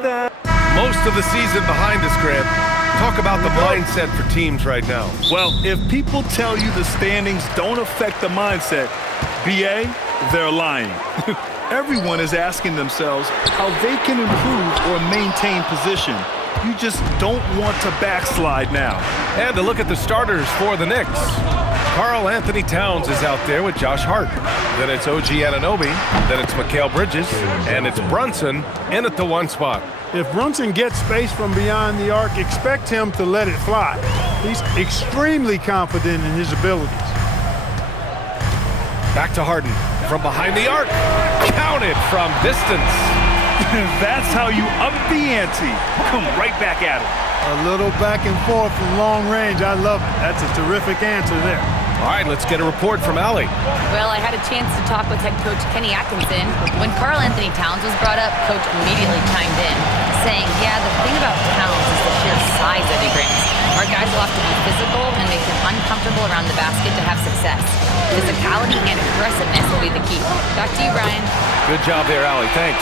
touchdown. Most of the season behind us, Grant. Talk about the mindset for teams right now. Well, if people tell you the standings don't affect the mindset, BA, they're lying. Everyone is asking themselves how they can improve or maintain position. You just don't want to backslide now. And to look at the starters for the Knicks. Karl Anthony Towns is out there with Josh Hart. Then it's OG Anunoby. Then it's Mikal Bridges. And it's Brunson in at the 1 spot. If Brunson gets space from beyond the arc, expect him to let it fly. He's extremely confident in his abilities. Back to Harden from behind the arc. Counted from distance. That's how you up the ante. Come right back at him. A little back and forth from long range. I love it. That's a terrific answer there. All right, let's get a report from Allie. Well, I had a chance to talk with head coach Kenny Atkinson. When Karl Anthony Towns was brought up, coach immediately chimed in, saying, yeah, the thing about Towns is the sheer size that he brings. Our guys will have to be physical and make him uncomfortable around the basket to have success. Physicality and aggressiveness will be the key. Back to you, Brian. Good job there, Allie. Thanks.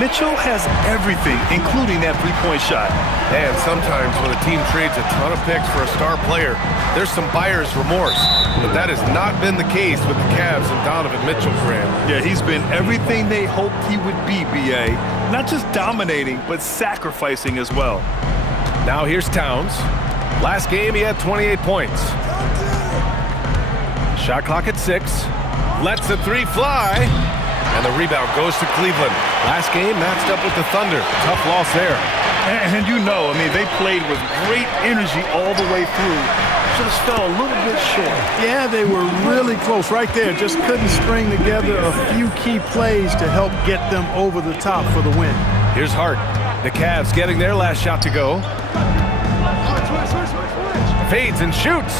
Mitchell has everything, including that three-point shot. And sometimes when a team trades a ton of picks for a star player, there's some buyer's remorse. But that has not been the case with the Cavs and Donovan Mitchell, Grant. Yeah, he's been everything they hoped he would be, BA. Not just dominating, but sacrificing as well. Now here's Towns. Last game, he had 28 points. Shot clock at 6. Lets the 3 fly. And the rebound goes to Cleveland. Last game matched up with the Thunder. Tough loss there. And you know, I mean, they played with great energy all the way through. Just fell a little bit short. Yeah, they were really close right there. Just couldn't string together a few key plays to help get them over the top for the win. Here's Hart. The Cavs getting their last shot to go. Fades and shoots.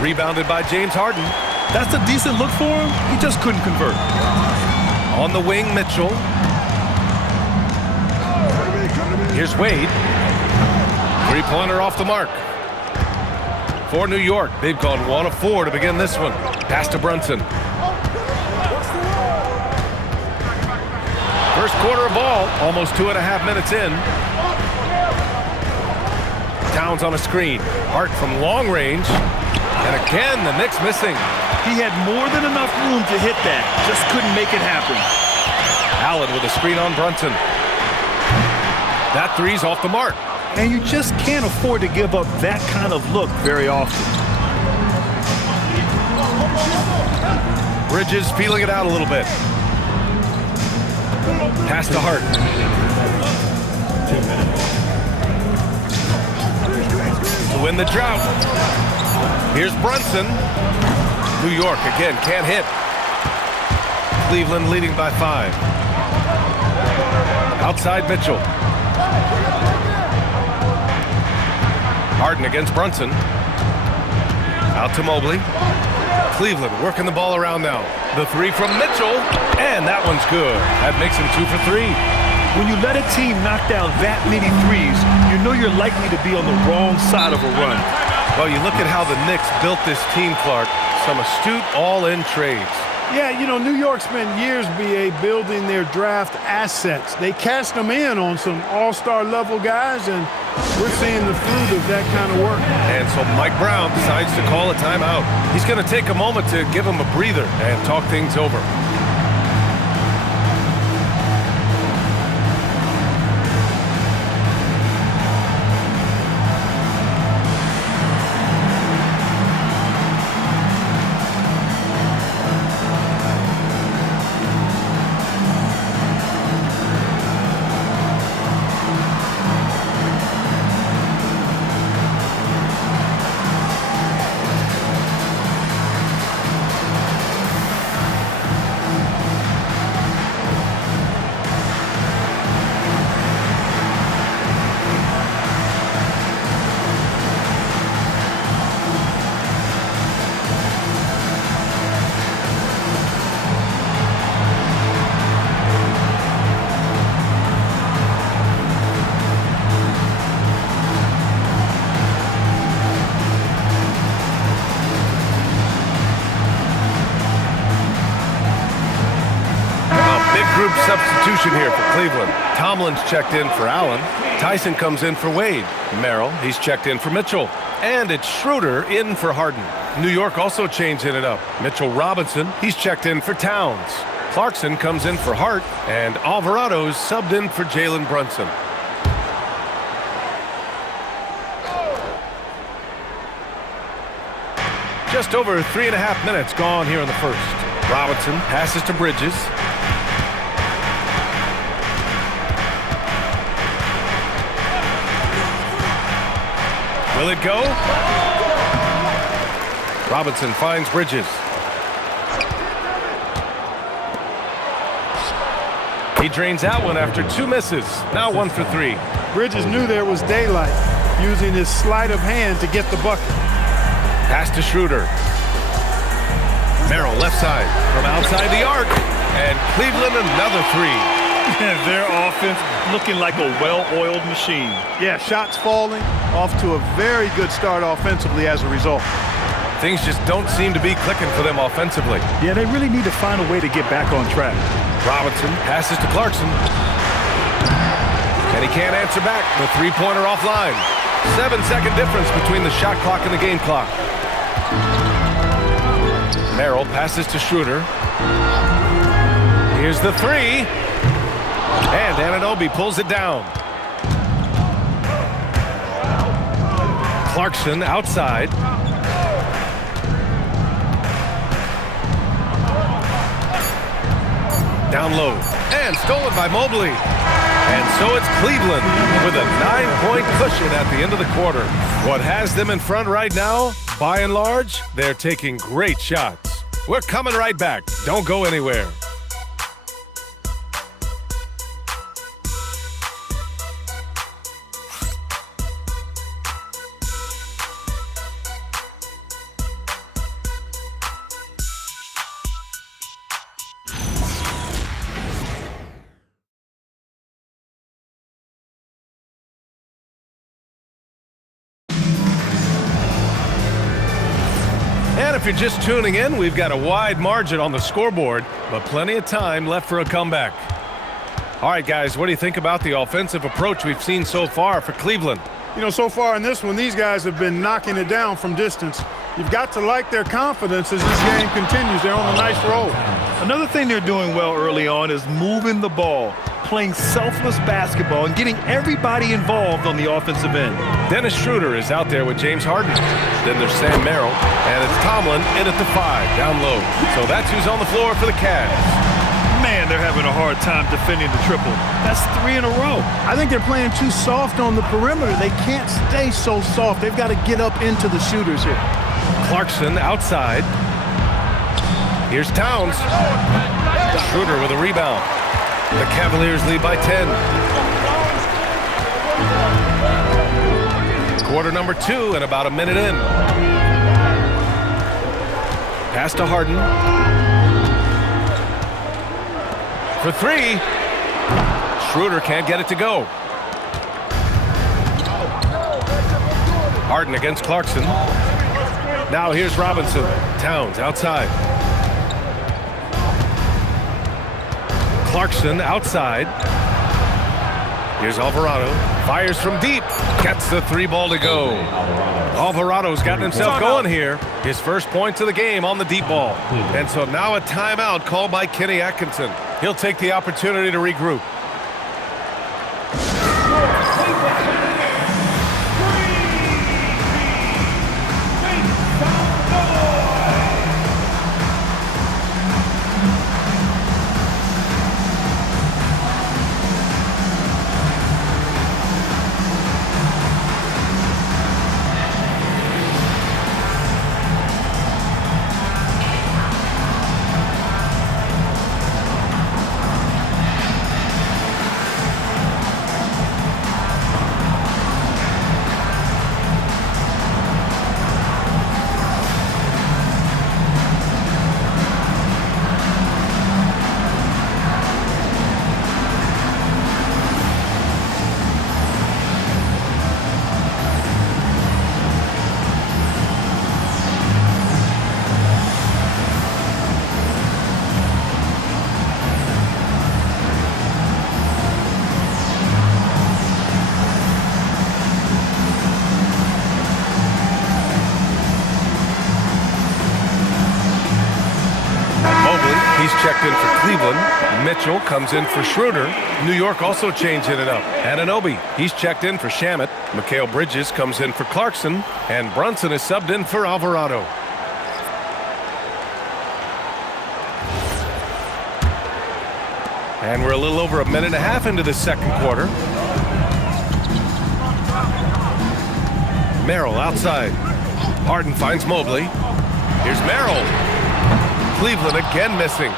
Rebounded by James Harden. That's a decent look for him. He just couldn't convert. On the wing, Mitchell. Here's Wade. Three-pointer off the mark. For New York, they've gone 1 of 4 to begin this one. Pass to Brunson. First quarter of ball, almost 2.5 minutes in. Towns on a screen. Hart from long range. And again, the Knicks missing. He had more than enough room to hit that. Just couldn't make it happen. Allen with a screen on Brunson. That 3's off the mark. And you just can't afford to give up that kind of look very often. Bridges feeling it out a little bit. Pass to Hart. To win the drought. Here's Brunson. New York again can't hit. Cleveland leading by 5. Outside Mitchell. Harden against Brunson. Out to Mobley. Cleveland working the ball around now. The 3 from Mitchell, and that one's good. That makes him 2 for 3. When you let a team knock down that many threes, you know you're likely to be on the wrong side of a run. Well, you look at how the Knicks built this team, Clark. Some astute all-in trades. Yeah, you know, New York spent years, BA, building their draft assets. They cast them in on some all-star level guys, and we're seeing the fruit of that kind of work. And so Mike Brown decides to call a timeout. He's going to take a moment to give him a breather and talk things over. substitution here for Cleveland. Tomlin's checked in for Allen. Tyson comes in for Wade. Merrill, he's checked in for Mitchell. And it's Schroeder in for Harden. New York also changing it up. Mitchell Robinson, he's checked in for Towns. Clarkson comes in for Hart. And Alvarado's subbed in for Jalen Brunson. Just over 3.5 minutes gone here in the first. Robinson passes to Bridges. Will it go? Robinson finds Bridges. He drains that one after 2 misses. Now 1 for 3. Bridges knew there was daylight, using his sleight of hand to get the bucket. Pass to Schroeder. Merrill left side from outside the arc. And Cleveland another 3. Their offense looking like a well-oiled machine. Yeah, shots falling, off to a very good start offensively as a result. Things just don't seem to be clicking for them offensively. Yeah, they really need to find a way to get back on track. Robinson passes to Clarkson. And he can't answer back. The three-pointer offline. 7-second difference between the shot clock and the game clock. Merrill passes to Schroeder. Here's the 3. And Anunoby pulls it down. Clarkson outside. Down low. And stolen by Mobley. And so it's Cleveland with a 9-point cushion at the end of the quarter. What has them in front right now, by and large, they're taking great shots. We're coming right back. Don't go anywhere. And if you're just tuning in, we've got a wide margin on the scoreboard, but plenty of time left for a comeback. All right, guys, what do you think about the offensive approach we've seen so far for Cleveland? You know, so far in this one, these guys have been knocking it down from distance. You've got to like their confidence as this game continues. They're on a nice roll. Another thing they're doing well early on is moving the ball, playing selfless basketball, and getting everybody involved on the offensive end. Dennis Schroeder is out there with James Harden. Then there's Sam Merrill, and it's Tomlin in at the 5, down low. So that's who's on the floor for the Cavs. Man, they're having a hard time defending the triple. That's 3 in a row. I think they're playing too soft on the perimeter. They can't stay so soft. They've got to get up into the shooters here. Clarkson outside. Here's Towns. Schroeder with a rebound. The Cavaliers lead by 10. Quarter number 2 and about a minute in. Pass to Harden. For 3. Schroeder can't get it to go. Harden against Clarkson. Now here's Robinson. Towns outside. Clarkson outside. Here's Alvarado. Fires from deep. Gets the 3 ball to go. Alvarado's gotten himself going here. His first points of the game on the deep ball. And so now a timeout called by Kenny Atkinson. He'll take the opportunity to regroup. Cleveland, Mitchell comes in for Schroeder. New York also changing it up. Anunoby, he's checked in for Shamet. Mikal Bridges comes in for Clarkson. And Brunson is subbed in for Alvarado. And we're a little over a minute and a half into the second quarter. Merrill outside. Harden finds Mobley. Here's Merrill. Cleveland again missing.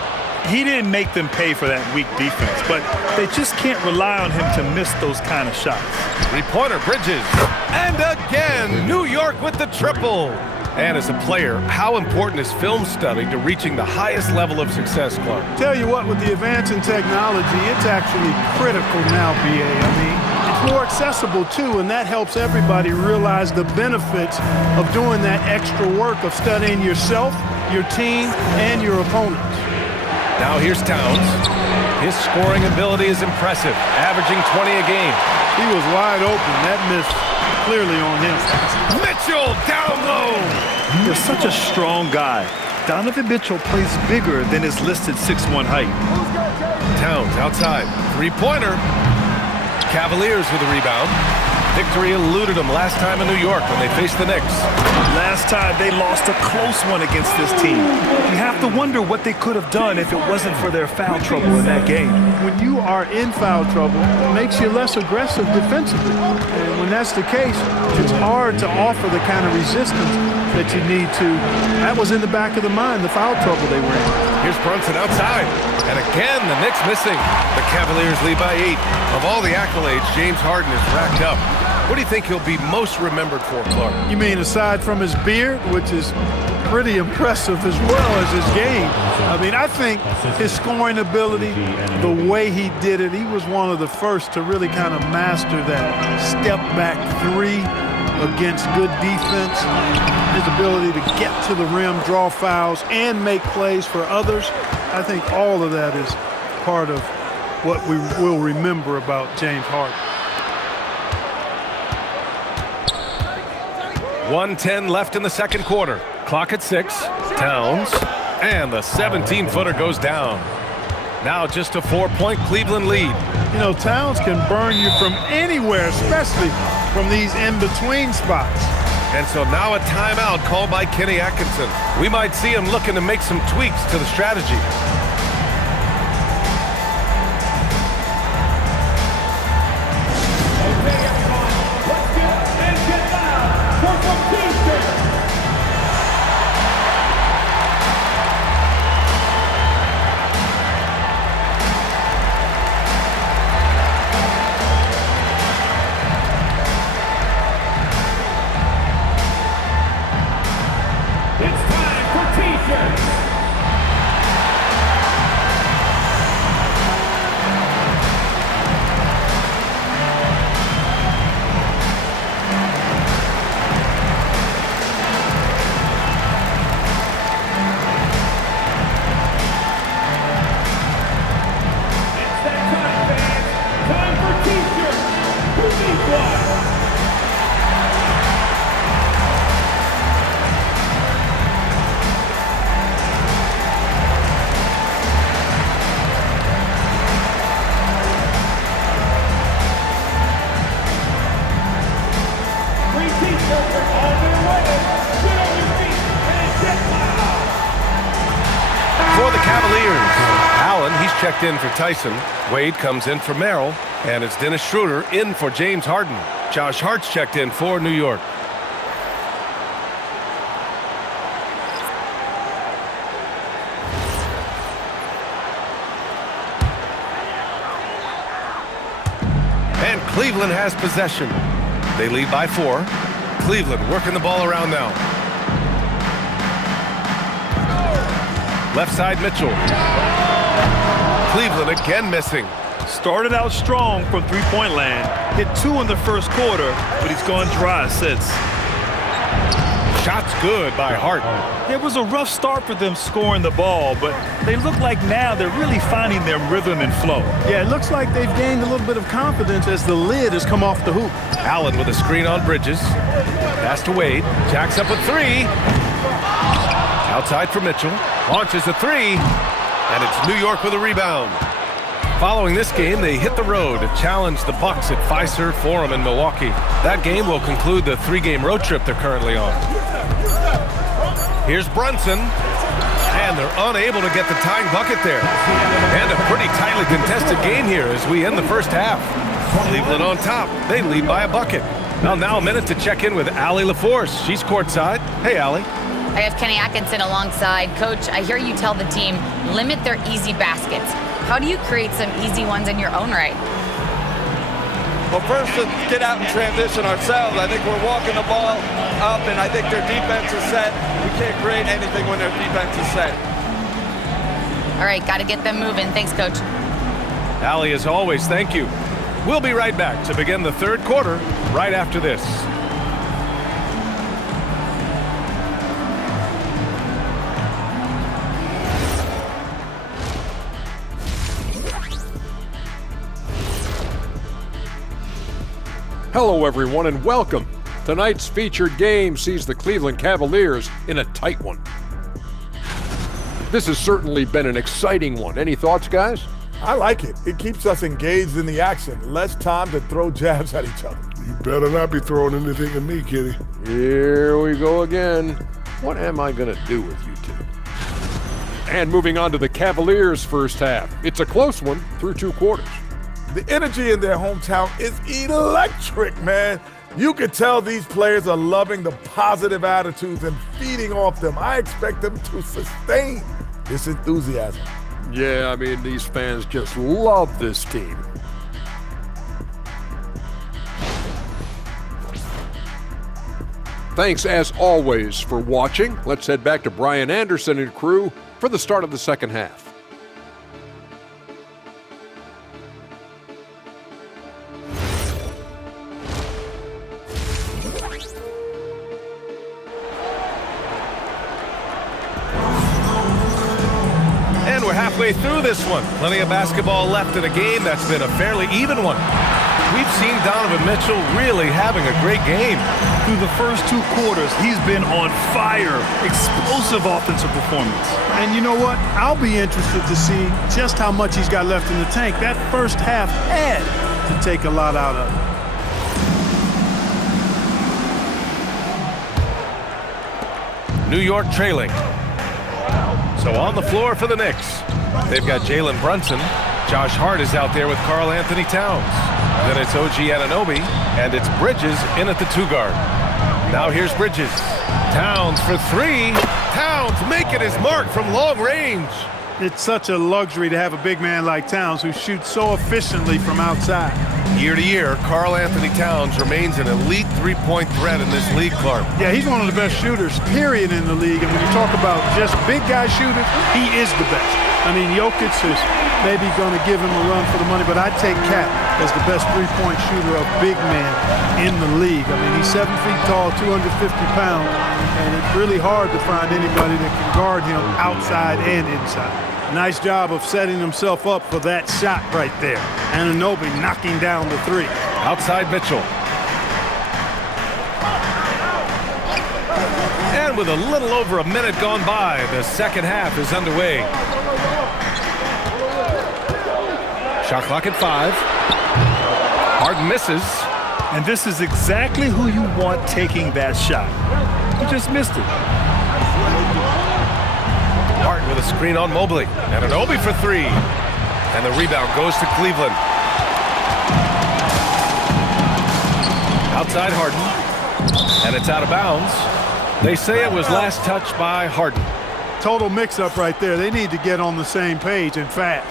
He didn't make them pay for that weak defense, but they just can't rely on him to miss those kind of shots. Three-pointer, Bridges. And again, New York with the triple. And as a player, how important is film study to reaching the highest level of success, Clark? Tell you what, with the advance in technology, it's actually critical now, BA. I mean, it's more accessible, too, and that helps everybody realize the benefits of doing that extra work of studying yourself, your team, and your opponents. Now here's Towns. His scoring ability is impressive, averaging 20 a game. He was wide open. That missed clearly on him. Mitchell down low. He's such a strong guy. Donovan Mitchell plays bigger than his listed 6'1" height. Towns outside. Three-pointer. Cavaliers with a rebound. Victory eluded them last time in New York when they faced the Knicks. Last time they lost a close one against this team. You have to wonder what they could have done if it wasn't for their foul trouble in that game. When you are in foul trouble, it makes you less aggressive defensively. And when that's the case, it's hard to offer the kind of resistance that you need to. That was in the back of the mind, the foul trouble they were in. Here's Brunson outside. And again, the Knicks missing. The Cavaliers lead by 8. Of all the accolades James Harden has racked up, what do you think he'll be most remembered for, Clark? You mean aside from his beard, which is pretty impressive as well as his game? I mean, I think his scoring ability, the way he did it, he was one of the first to really kind of master that step-back three against good defense. His ability to get to the rim, draw fouls, and make plays for others. I think all of that is part of what we will remember about James Harden. 1:10 left in the second quarter. Clock at 6. Towns. And the 17-footer goes down. Now just a 4-point Cleveland lead. You know, Towns can burn you from anywhere, especially from these in-between spots. And so now a timeout called by Kenny Atkinson. We might see him looking to make some tweaks to the strategy. Checked in for Tyson. Wade comes in for Merrill. And it's Dennis Schroeder in for James Harden. Josh Hart's checked in for New York. And Cleveland has possession. They lead by 4. Cleveland working the ball around now. Left side, Mitchell. Cleveland again missing. Started out strong from three-point land. Hit 2 in the first quarter, but he's gone dry since. Shot's good by Hart. It was a rough start for them scoring the ball, but they look like now they're really finding their rhythm and flow. Yeah, it looks like they've gained a little bit of confidence as the lid has come off the hoop. Allen with a screen on Bridges. Pass to Wade. Jacks up a 3. Outside for Mitchell. Launches a 3. And it's New York with a rebound. Following this game, they hit the road to challenge the Bucks at Fiserv Forum in Milwaukee. That game will conclude the 3-game road trip they're currently on. Here's Brunson, and they're unable to get the tying bucket there. And a pretty tightly contested game here as we end the first half. Cleveland on top. They lead by a bucket. Well, now a minute to check in with Allie LaForce. She's courtside. Hey, Allie. I have Kenny Atkinson alongside. Coach, I hear you tell the team, limit their easy baskets. How do you create some easy ones in your own right? Well, first, let's get out and transition ourselves. I think we're walking the ball up, and I think their defense is set. We can't create anything when their defense is set. All right, got to get them moving. Thanks, Coach. Allie, as always, thank you. We'll be right back to begin the third quarter right after this. Hello, everyone, and welcome. Tonight's featured game sees the Cleveland Cavaliers in a tight one. This has certainly been an exciting one. Any thoughts, guys? I like it. It keeps us engaged in the action. Less time to throw jabs at each other. You better not be throwing anything at me, Kenny. Here we go again. What am I going to do with you two? And moving on to the Cavaliers' first half. It's a close one through 2 quarters. The energy in their hometown is electric, man. You can tell these players are loving the positive attitudes and feeding off them. I expect them to sustain this enthusiasm. Yeah, I mean, these fans just love this team. Thanks, as always, for watching. Let's head back to Brian Anderson and crew for the start of the second half. And we're halfway through this one. Plenty of basketball left in a game that's been a fairly even one. We've seen Donovan Mitchell really having a great game. Through the first 2 quarters, he's been on fire. Explosive offensive performance. And you know what? I'll be interested to see just how much he's got left in the tank. That first half had to take a lot out of it. New York trailing. So on the floor for the Knicks, they've got Jalen Brunson. Josh Hart is out there with Karl Anthony Towns. Then it's OG Anunoby, and it's Bridges in at the 2 guard. Now here's Bridges. Towns for 3. Towns making his mark from long range. It's such a luxury to have a big man like Towns who shoots so efficiently from outside. Year to year, Karl Anthony Towns remains an elite 3-point threat in this league, Clark. Yeah, he's one of the best shooters, period, in the league. And when you talk about just big guy shooters, he is the best. I mean, Jokic is maybe going to give him a run for the money, but I'd take Cat as the best 3-point shooter of big man in the league. I mean, he's 7 feet tall, 250 pounds, and it's really hard to find anybody that can guard him outside and inside. Nice job of setting himself up for that shot right there. Anunoby knocking down the 3. Outside Mitchell. And with a little over a minute gone by, the second half is underway. Shot clock at 5. Harden misses. And this is exactly who you want taking that shot. He just missed it. Harden with a screen on Mobley. And Anunoby for 3. And the rebound goes to Cleveland. Outside Harden. And it's out of bounds. They say it was last touched by Harden. Total mix-up right there. They need to get on the same page and fast.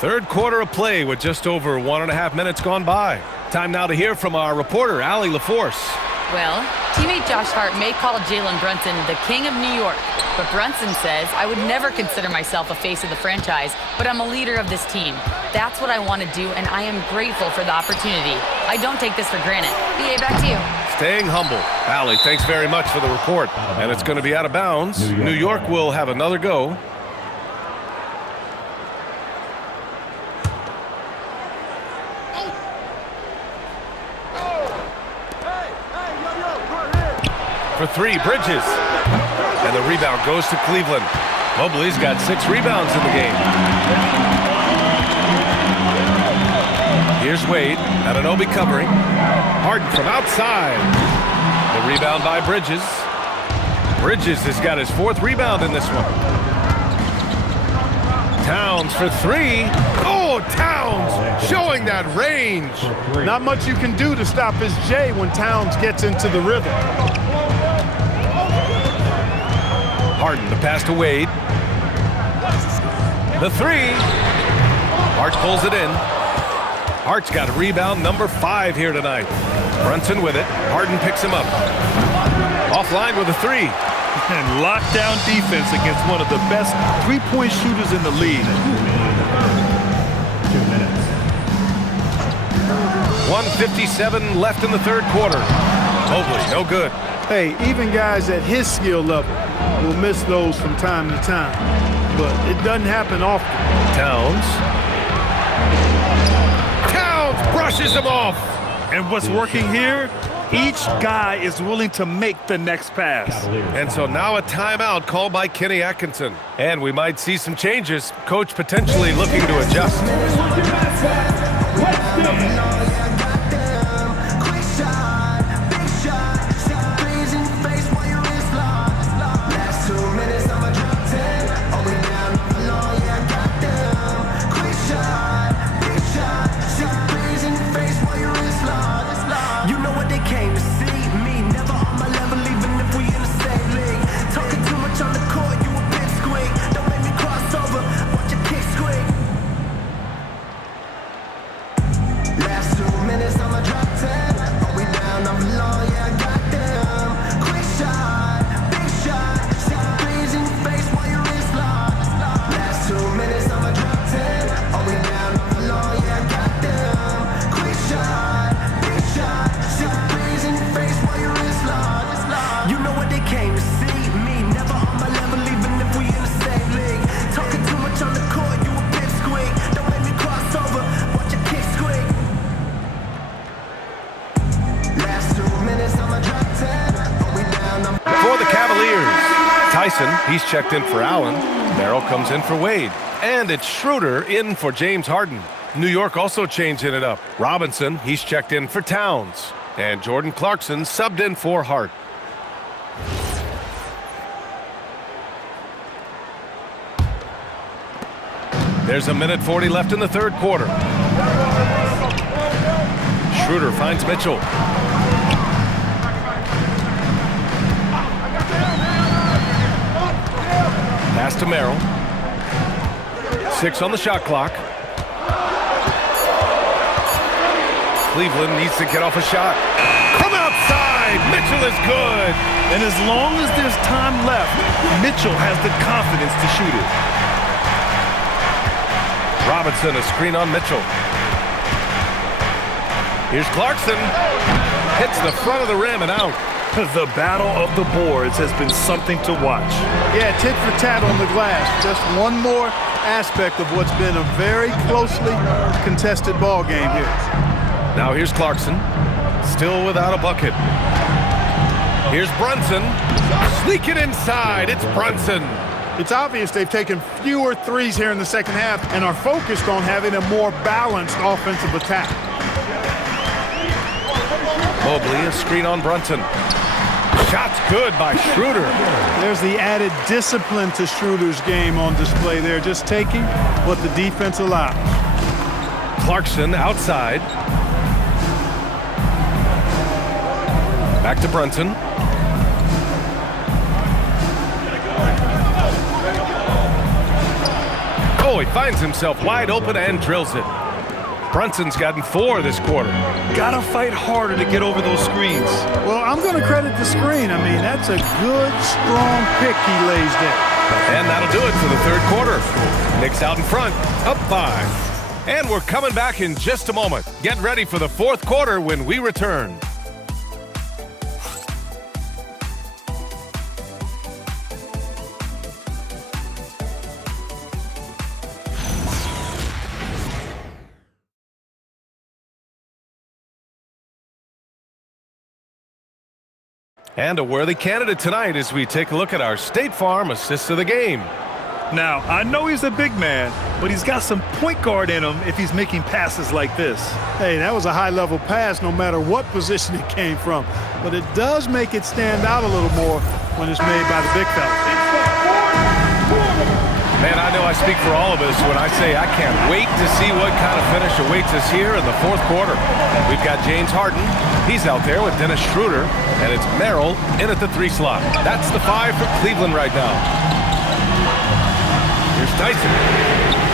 Third quarter of play with just over 1.5 minutes gone by. Time now to hear from our reporter, Allie LaForce. Well, teammate Josh Hart may call Jalen Brunson the king of New York, but Brunson says, I would never consider myself a face of the franchise, but I'm a leader of this team. That's what I want to do, and I am grateful for the opportunity. I don't take this for granted. BA, back to you. Staying humble. Allie, thanks very much for the report. And it's going to be out of bounds. New York will have another go. for three. Bridges. And the rebound goes to Cleveland. Mobley's got 6 rebounds in the game. Here's Wade. Anunoby covering. Harden from outside. The rebound by Bridges. Bridges has got his 4th rebound in this one. Towns for 3. Oh, Towns showing that range. Not much you can do to stop his J when Towns gets into the rhythm. Harden, the pass to Wade. The 3. Hart pulls it in. Hart's got rebound number 5 here tonight. Brunson with it. Harden picks him up. Offline with a 3. And lockdown defense against one of the best three-point shooters in the league. 1:57 left in the third quarter. Mobley, no good. Hey, even guys at his skill level will miss those from time to time. But it doesn't happen often. Towns brushes him off. And what's working here? Each guy is willing to make the next pass. And so now a timeout called by Kenny Atkinson. And we might see some changes. Coach potentially looking to adjust. He's checked in for Allen. Merrill comes in for Wade. And it's Schroeder in for James Harden. New York also changing it up. Robinson, he's checked in for Towns. And Jordan Clarkson subbed in for Hart. There's 1:40 left in the third quarter. Schroeder finds Mitchell. Pass to Merrill. 6 on the shot clock. Cleveland needs to get off a shot. From outside, Mitchell is good. And as long as there's time left, Mitchell has the confidence to shoot it. Robinson, a screen on Mitchell. Here's Clarkson. Hits the front of the rim and out. The battle of the boards has been something to watch. Yeah, tit for tat on the glass. Just one more aspect of what's been a very closely contested ball game here. Now here's Clarkson. Still without a bucket. Here's Brunson. Sneaking inside. It's Brunson. It's obvious they've taken fewer threes here in the second half and are focused on having a more balanced offensive attack. Mobley, a screen on Brunson. Shot's good by Schroeder. There's the added discipline to Schroeder's game on display there, just taking what the defense allows. Clarkson outside. Back to Brunson. Oh, he finds himself wide open and drills it. Brunson's gotten 4 this quarter. Gotta fight harder to get over those screens. Well, I'm going to credit the screen. I mean, that's a good, strong pick he lays there. And that'll do it for the third quarter. Knicks out in front, up 5. And we're coming back in just a moment. Get ready for the fourth quarter when we return. And a worthy candidate tonight as we take a look at our State Farm assist of the game. Now, I know he's a big man, but he's got some point guard in him if he's making passes like this. Hey, that was a high-level pass no matter what position it came from. But it does make it stand out a little more when it's made by the big fella. Man, I know I speak for all of us when I say I can't wait to see what kind of finish awaits us here in the fourth quarter. We've got James Harden. He's out there with Dennis Schroeder, and it's Merrill in at the 3 slot. That's the 5 for Cleveland right now. Here's Tyson.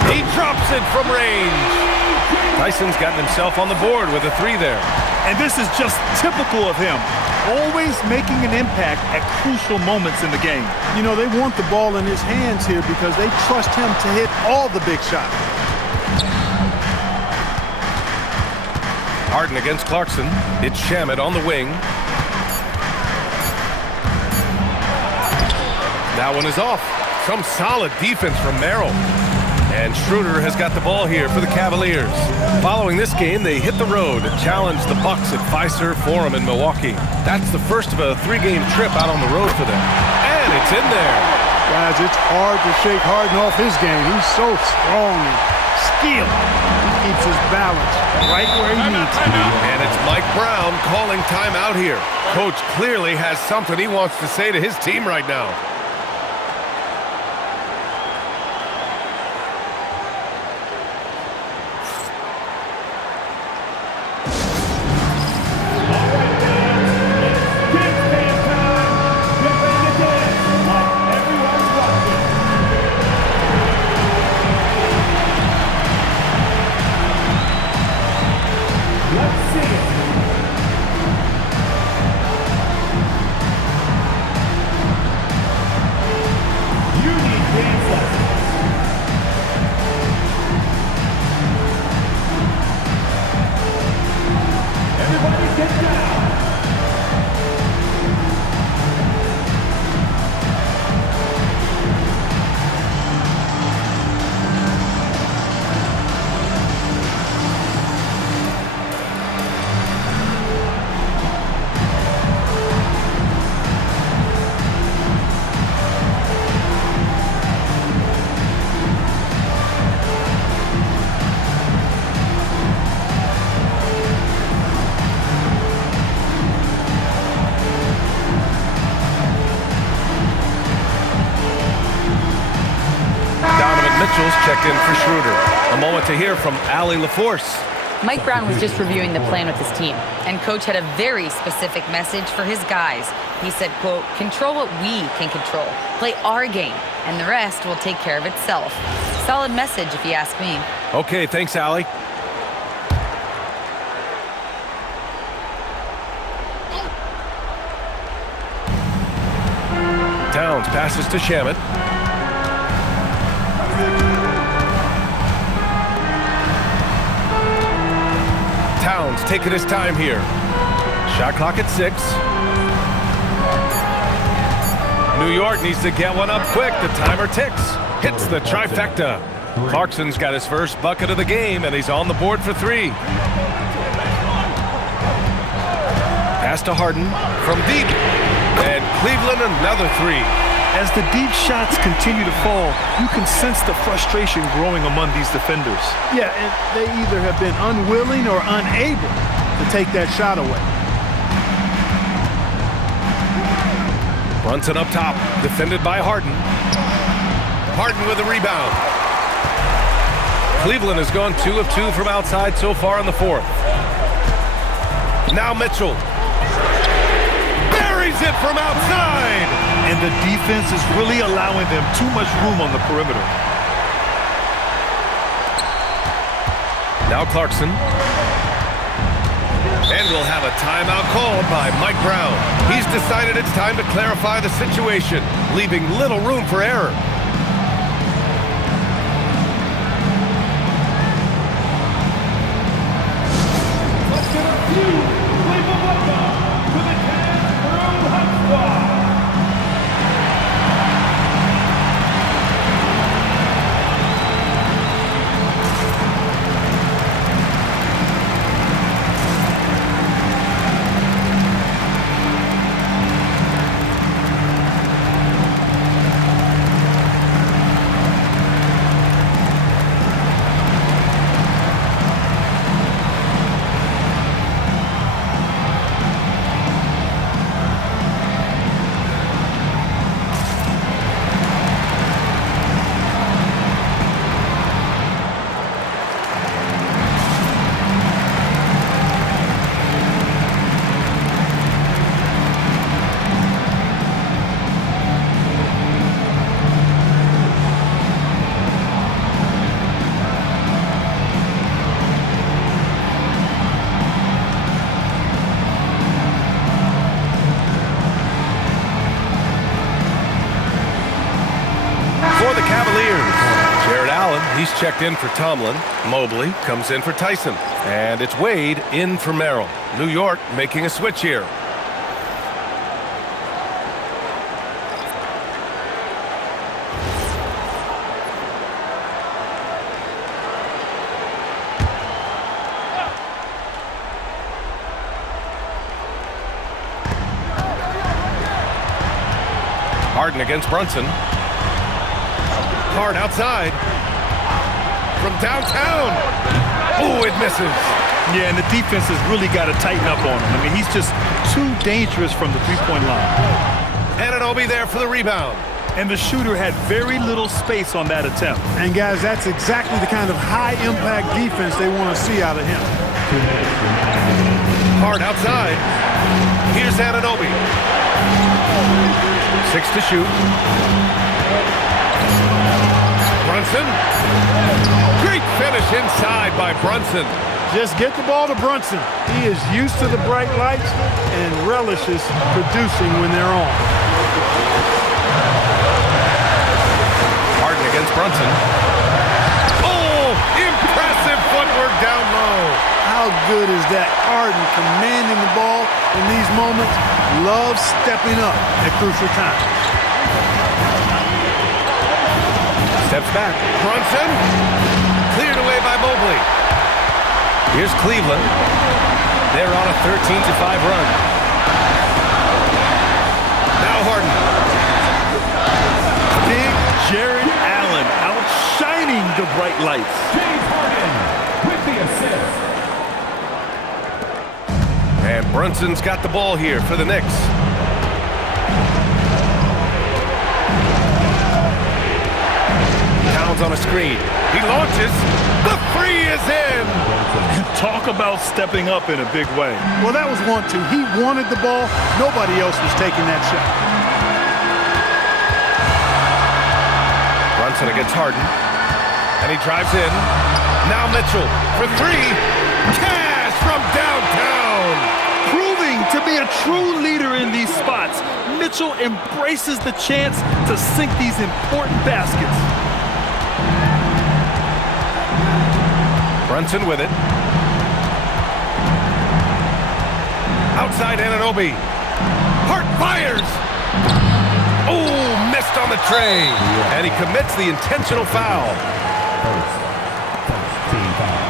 He drops it from range. Tyson's gotten himself on the board with a 3 there. And this is just typical of him. Always making an impact at crucial moments in the game. You know, they want the ball in his hands here because they trust him to hit all the big shots. Harden against Clarkson. It's Shamet on the wing. That one is off. Some solid defense from Merrill. And Schroeder has got the ball here for the Cavaliers. Following this game, they hit the road and challenge the Bucks at Fiserv Forum in Milwaukee. That's the first of a 3-game trip out on the road for them. And it's in there. Guys, it's hard to shake Harden off his game. He's so strong and skilled. He keeps his balance right where he needs to be. And it's Mike Brown calling timeout here. Coach clearly has something he wants to say to his team right now. Mitchell's checked in for Schroeder. A moment to hear from Allie LaForce. Mike Brown was just reviewing the plan with his team, and Coach had a very specific message for his guys. He said, quote, "Control what we can control. Play our game, and the rest will take care of itself." Solid message, if you ask me. Okay, thanks, Allie. Towns passes to Shamet. Towns taking his time here. Shot clock at 6. New York needs to get one up quick. The timer ticks. Hits the trifecta. Clarkson's got his first bucket of the game, and he's on the board for 3. Pass to Harden from deep. And Cleveland another 3. As the deep shots continue to fall, you can sense the frustration growing among these defenders. Yeah, and they either have been unwilling or unable to take that shot away. Brunson up top, defended by Harden. Harden with a rebound. Cleveland has gone 2 of 2 from outside so far in the 4th. Now Mitchell. Buries it from outside. And the defense is really allowing them too much room on the perimeter. Now Clarkson. And we'll have a timeout called by Mike Brown. He's decided it's time to clarify the situation, leaving little room for error. Let's get a few. Welcome to the Cavs Brew Hot Squad. He's checked in for Tomlin. Mobley comes in for Tyson. And it's Wade in for Merrill. New York making a switch here. Harden against Brunson. Hard outside. From downtown. Oh, it misses. Yeah, and the defense has really got to tighten up on him. I mean, he's just too dangerous from the three-point line. Anunoby there for the rebound. And the shooter had very little space on that attempt. And, guys, that's exactly the kind of high-impact defense they want to see out of him. Hard outside. Here's Anunoby. 6 to shoot. Brunson. Great finish inside by Brunson. Just get the ball to Brunson. He is used to the bright lights and relishes producing when they're on. Harden against Brunson. Oh, impressive footwork down low. How good is that? Harden commanding the ball in these moments. Loves stepping up at crucial times. Steps back. Brunson. Cleared away by Mobley. Here's Cleveland. They're on a 13-5 run. Now Harden. Big Jared Allen outshining the bright lights. James Harden with the assist. And Brunson's got the ball here for the Knicks. Towns on a screen. He launches. The three is in. Talk about stepping up in a big way. Well, that was 1-2. He wanted the ball. Nobody else was taking that shot. Brunson against Harden. And he drives in. Now Mitchell for three. Cash from downtown. Proving to be a true leader in these spots, Mitchell embraces the chance to sink these important baskets. Brunson with it. Outside Anunoby. Hart fires. Oh, missed on the tray. And he commits the intentional foul. First team foul.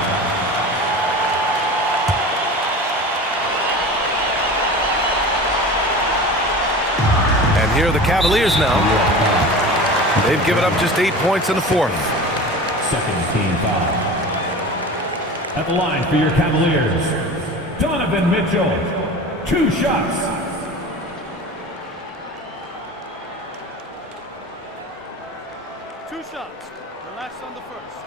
And here are the Cavaliers now. They've given up just 8 points in the fourth. Second team foul. At the line for your Cavaliers, Donovan Mitchell. 2 shots. Two shots. Relax on the first.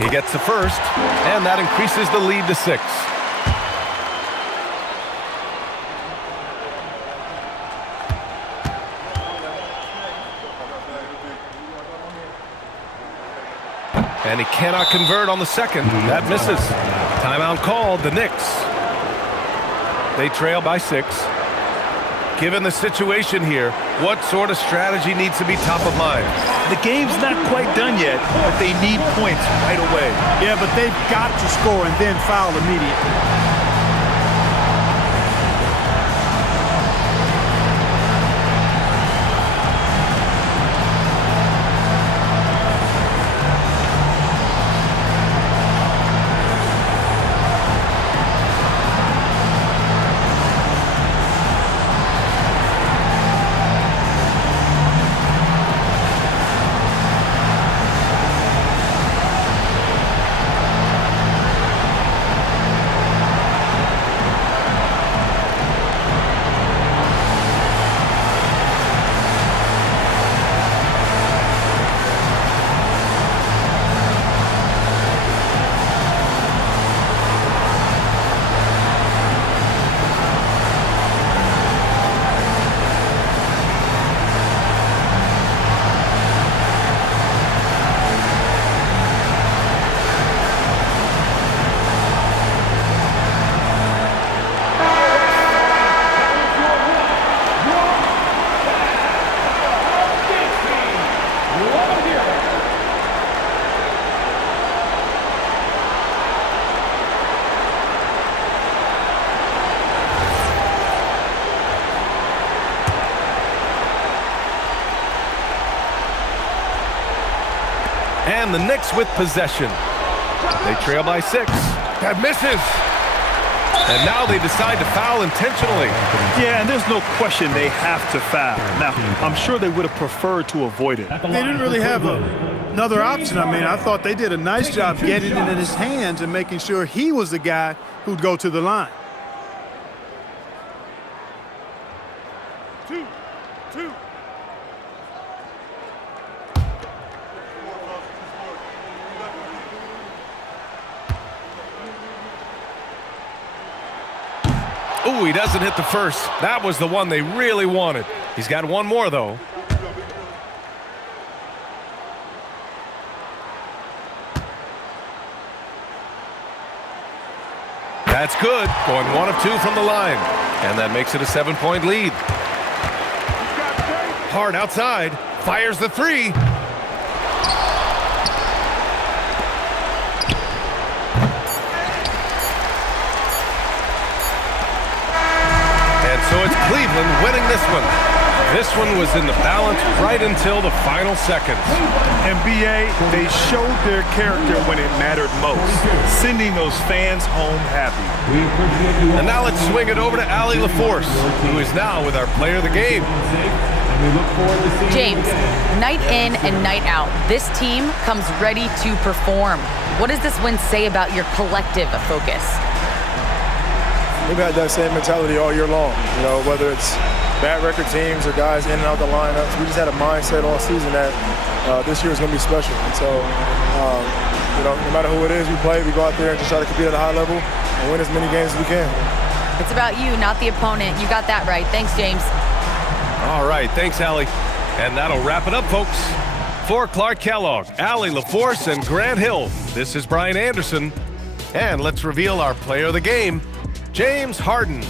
He gets the first, and that increases the lead to 6. And he cannot convert on the second. That misses. Timeout called, the Knicks. They trail by 6. Given the situation here, what sort of strategy needs to be top of mind? The game's not quite done yet, but they need points right away. Yeah, but they've got to score and then foul immediately. And the Knicks with possession. They trail by 6. That misses. And now they decide to foul intentionally. Yeah, and there's no question they have to foul. Now, I'm sure they would have preferred to avoid it. They didn't really have another option. I mean, I thought they did a nice job getting it in his hands and making sure he was the guy who'd go to the line. 2. Ooh, he doesn't hit the first. That was the one they really wanted. He's got one more, though. That's good. Going 1 of 2 from the line. And that makes it a 7-point lead. Hard outside. Fires the 3. So it's Cleveland winning this one. This one was in the balance right until the final seconds. And B.A., they showed their character when it mattered most, sending those fans home happy. And now let's swing it over to Allie LaForce, who is now with our player of the game. James, night in and night out, this team comes ready to perform. What does this win say about your collective focus? We've had that same mentality all year long, you know, whether it's bad record teams or guys in and out the lineups. We just had a mindset all season that this year is going to be special. And so, you know, no matter who it is we play, we go out there and just try to compete at a high level and win as many games as we can. It's about you, not the opponent. You got that right. Thanks, James. All right, thanks, Allie. And that'll wrap it up, folks. For Clark Kellogg, Allie LaForce, and Grant Hill, this is Brian Anderson. And let's reveal our player of the game, James Harden.